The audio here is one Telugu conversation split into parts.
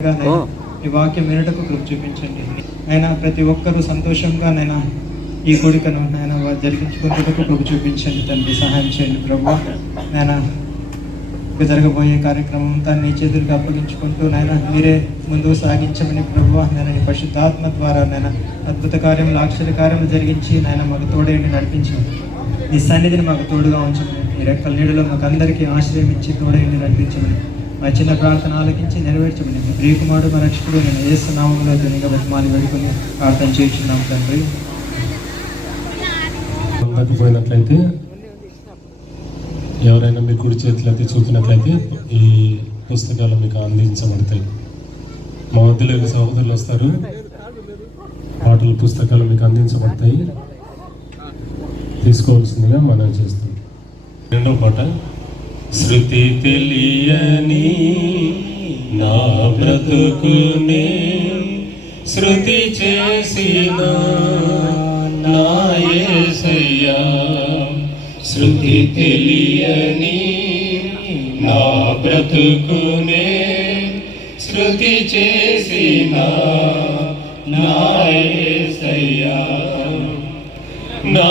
ఈ వాక్యం వినటకు కృప చూపించండి. అయినా ప్రతి ఒక్కరూ సంతోషంగా నైనా ఈ కోరికను నాయన జరిగించుకునేటకు కృప చూపించండి తండ్రి. సహాయం చేయండి ప్రభు. నాయన జరగబోయే కార్యక్రమం అంతా నీ చేతులకు అప్పగించుకుంటూ నాయన మీరే ముందుకు సాగించమని ప్రభు. నేను ఈ పరిశుద్ధాత్మ ద్వారా నాయన అద్భుత కార్యములు ఆశ్చర్య కార్యములు జరిగించి నాయన మాకు తోడేండి నడిపించండి. నీ సన్నిధిని మాకు తోడుగా ఉంచమని, ఈ రెక్కల నీడలో మాకు అందరికీ ఆశ్రయం ఇచ్చి తోడేండి నడిపించమని, మా చిన్న ప్రార్థన ఆలకించి నెరవేర్చమని మీ ప్రియకుమారుడు మా రక్షకుడు నేను యేసు నామములో ధన్యంగా బతిమాలి వేడుకొని ప్రార్థన చేయించున్నాం తండ్రి. పోయినట్లయితే ఎవరైనా మీ కుడి చేతులైతే చూపినట్లయితే ఈ పుస్తకాలు మీకు అందించబడతాయి. మా వద్దలోకి సహోదరులు వస్తారు, పాటల పుస్తకాలు మీకు అందించబడతాయి, తీసుకోవాల్సిందిగా మనం చేస్తాం. రెండో పాట, శృతి తెలియని నా బ్రతుకునే శృతి చేసిన నా యేసయ్యా, శృతి తెలియని నా బ్రతుకునే శృతి చేసిన నా యేసయ్యా, నా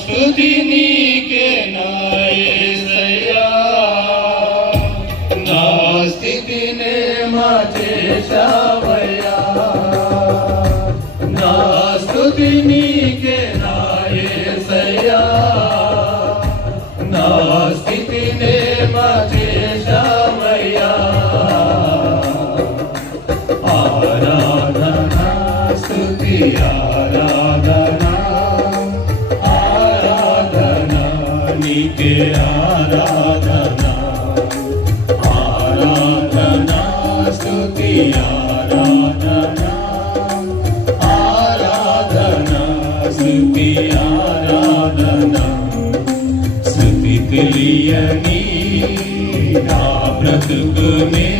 స్తుతి నీకే నా యేసయ్యా, నా స్థితినే మార్చేశావయ్యా, నా స్తుతి నీకే నా యేసయ్యా, నా స్థితినే మార్చేశావయ్యా, ఆరాధన స్తుతి ఆరాధన నీకే ఆరాధన, ఆరాధన స్తుతి ఆరాధన, ఆరాధన స్తుతి ఆరాధన, శృతి తెలియని నా బ్రతుకునే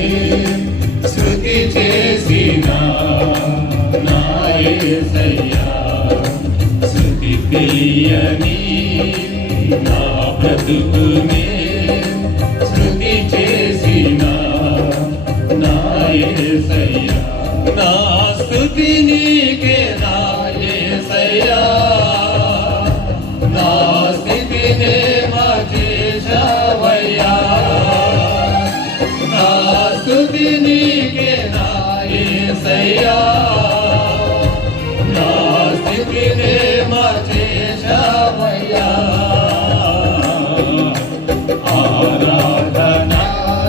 శృతి చేసిన నా యేసయ్యా, శృతి తెలియని నా బ్రతుకునే శృతి చేసిన నా యేసయ్యా, నా స్తుతి నీకే నా యేసయ్యా, నా స్థితినే మార్చేశావయ్యా, నా స్తుతి నీకే నా యేసయ్యా, నా స్థితినే మార్చేశావయ్యా, ఆరాధన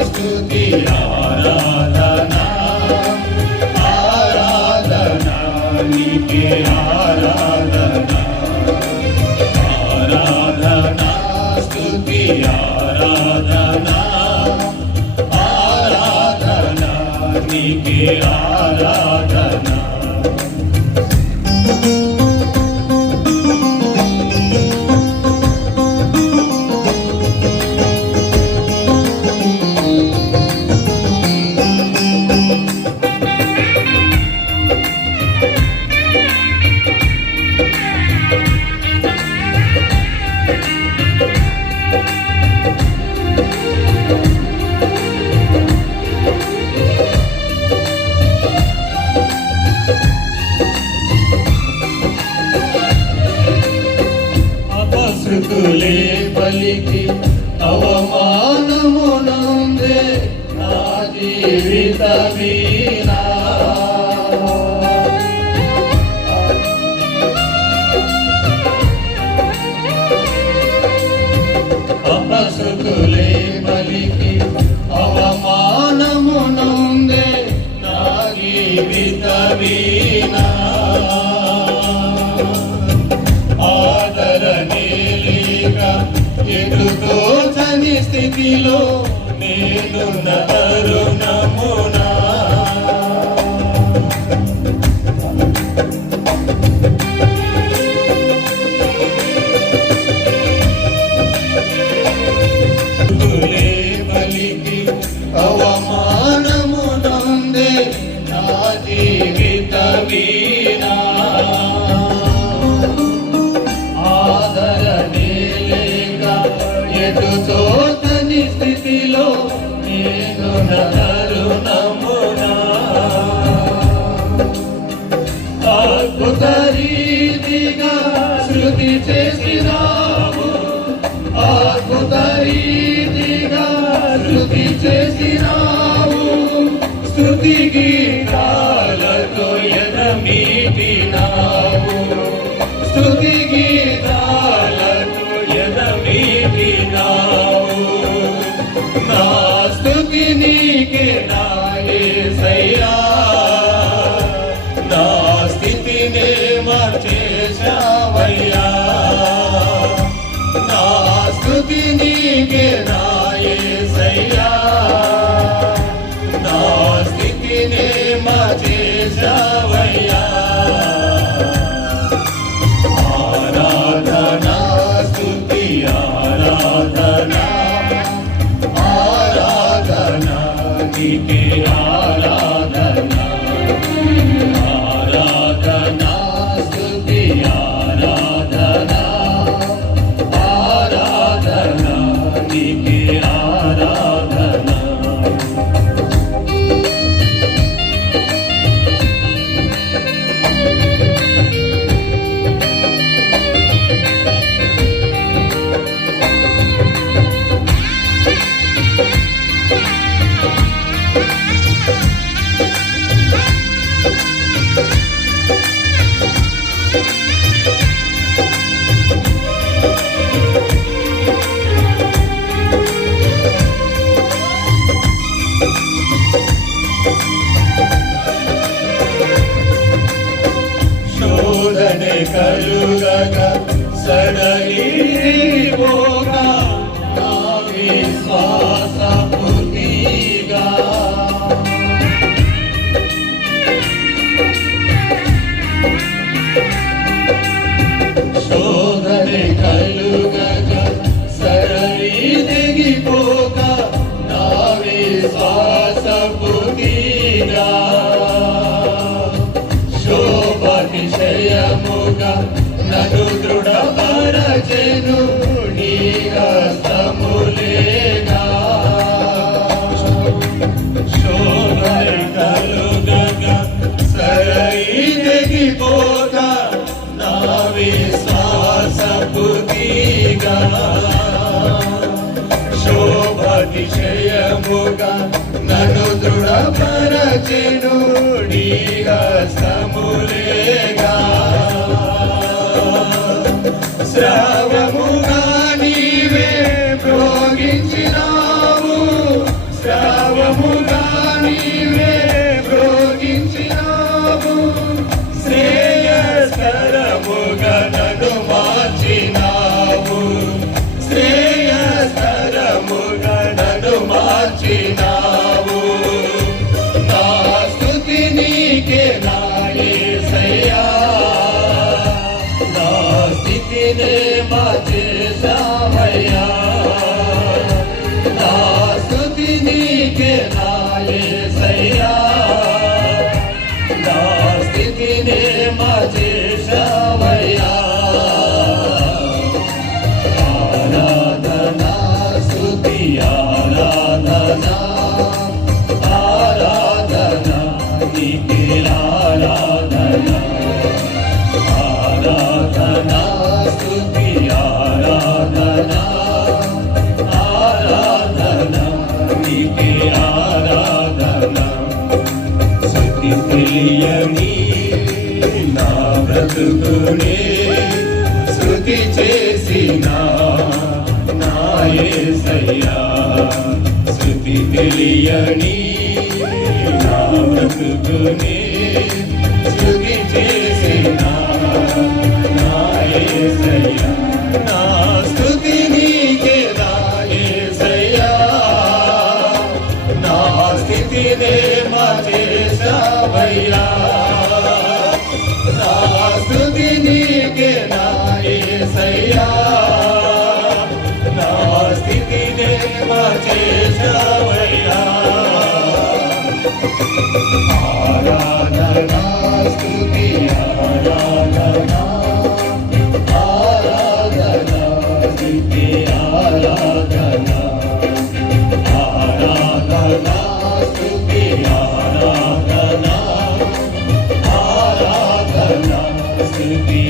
స్తుతి ఆరాధన, ఆరాధన నీకే ఆరాధన, ఆరాధన స్తుతి ఆరాధన, ఆరాధన నీకే ఆరాధన. అపశృతులే పలికి అవమానమునందే నా జీవిత వీణా, అపశృతులే పలికి అవమానమునందే నా జీవిత వీణా, ఆదరణే లేక ఎదుటోచని స్థితిలో నేను తరుణమునా, పలికి అవమానమునందే నా జీవిత వీణా, ఆదరణే లేక ఎదుటోచని స్థితిలో నేను తరుణమునా, స్తుతి గీతాలతో ఎదమీటినావు స్తుతి గీతాలతో ఎదమీటినావు నా స్తుతి నీకే నా యేసయ్యా నా స్థితినే మార్చేశావయ్యా నా స్తుతి నీకే నా యేసయ్యా నా స్థితినే మార్చేశావయ్యా ఆరాధనా స్తుతి ఆరాధనా ఆరాధనా నీకే ఆరాధనా ఆరాధనా స్తుతి ఆరాధనా ఆరాధనా నీకే ఆరాధనా శోధనే కలుగగా సడలిపోగా నా విశ్వాస పూర్తిగా శోధనే కలుగగా సడలిపోగా నా విశ్వాస పూర్తిగా శోభాతిశయముగా నన్ను దృఢపరచెను నీ హస్తములేగా శోభన కలుగగా సరైదిగిపోగా నా విశ్వాస పూర్తిగా శోభాతిశయముగా నన్ను దృఢపరచెను నీ హస్తములేగా శ్రావముగా నీవే ప్రోగించినావు శ్రావముగా నీవే ప్రోగించినావు శ్రేయస్కరముగా నన్ను మార్చినావు శ్రేయస్కరముగా నన్ను మార్చినావు నా స్తుతి నీకే నా యేసయ్యా నా స్థితినే మార్చేశావయ్యా నా స్తుతి నీకే నా యేసయ్యా నా స్థితినే మార్చేశావయ్యా ఆరాధనా స్తుతి ఆరాధనా ఆరాధనా నీకే ఆరాధనా ఆరాధనా స్తుతి ఆరాధనా ఆరాధనా నీకే ఆరాధనా స్తుతి తెలియని నా బ్రతుకునే స్తుతి చేసిన నా యేసయ్యా స్తుతి తెలియని నా బ్రతుకునే స్తుతి చేసిన నా యేసయ్యా నా స్తుతి నీకే నా యేసయ్యా నా స్థితినే మార్చేశావయ్యా నా స్తుతి నీకే నా యేసయ్యా నా స్థితినే మార్చేశావయ్యా ఆరాధనా స్తుతి ఆరాధనా ఆరాధనా స్తుతి ఆరాధనా ఆరాధనా స్తుతి ఆరాధనా ఆరాధనా స్తుతి